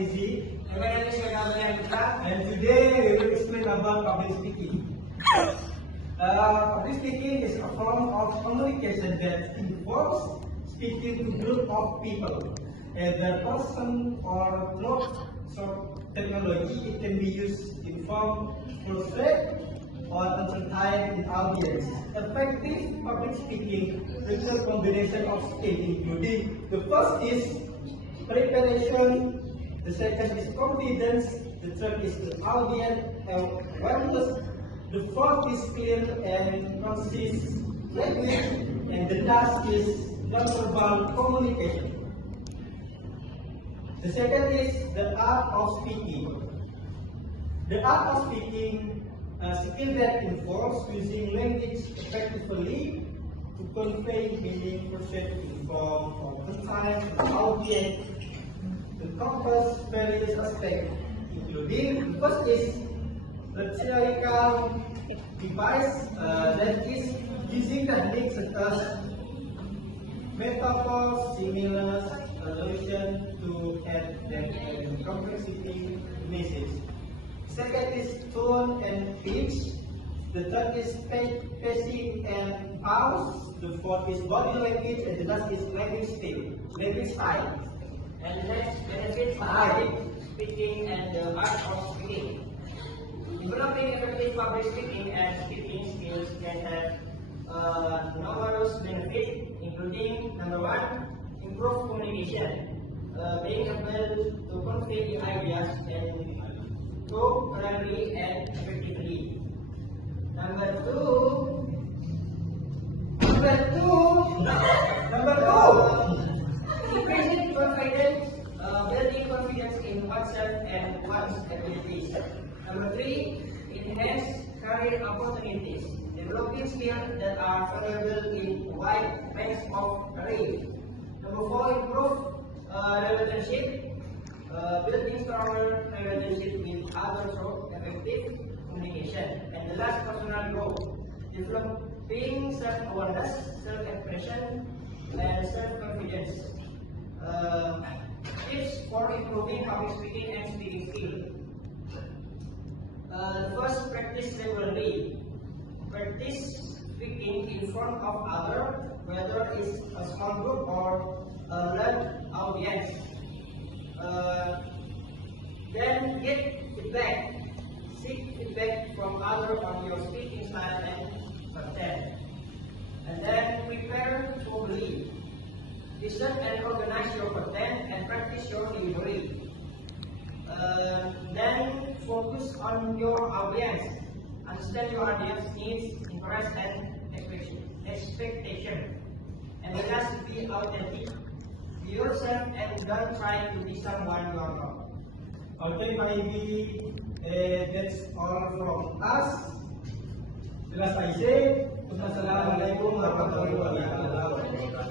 Lizzie, My name is Gabriel Putra. and today we will explain about public speaking. Public speaking is a form of communication that involves speaking to a group of people. Either person or not of technology, it can be used in form prostrate or entertain in audience. Effective public speaking requires a combination of skills, including the first is preparation, the second is confidence, the third is the audience awareness, the fourth is clear and concise language, and the last is non-verbal communication. The second is the art of speaking. The art of speaking, a skill that involves using language effectively to convey meaning, perceive, inform, or contain the audience, encompass various aspects, including the first is rhetorical device that is using techniques such as metaphors, similes, allusion to add depth and complexity message. Second is tone and pitch. The third is pacing and pause. The fourth is body language, and the last is language style. And the next benefits are speaking and the art of speaking. Developing effective public speaking and speaking skills can have numerous benefits, including number one, improve communication, being able to convey the ideas and talk clearly and effectively. Number two, increasing confidence, building confidence in oneself and one's abilities. Number three, enhance career opportunities, developing skills that are valuable in a wide range of careers. Number four, improve relationship, building stronger relationship with others through effective communication. And the last, personal growth, developing self-awareness, self-expression, and self-confidence. Tips for improving public speaking and speaking skills. First, practice regularly. Practice speaking in front of others, whether it's a small group or a large audience. Then get feedback. Seek feedback from others on your speaking style and content. And then prepare formally. Listen and organize your content and practice your delivery. Then focus on your audience. Understand your audience needs, interests, and expectation. And the last, be authentic. Be yourself and don't try to be someone you are not. Okay, maybe that's all from us. Jelas I say, Wassalamualaikum warahmatullahi wabarakatuh.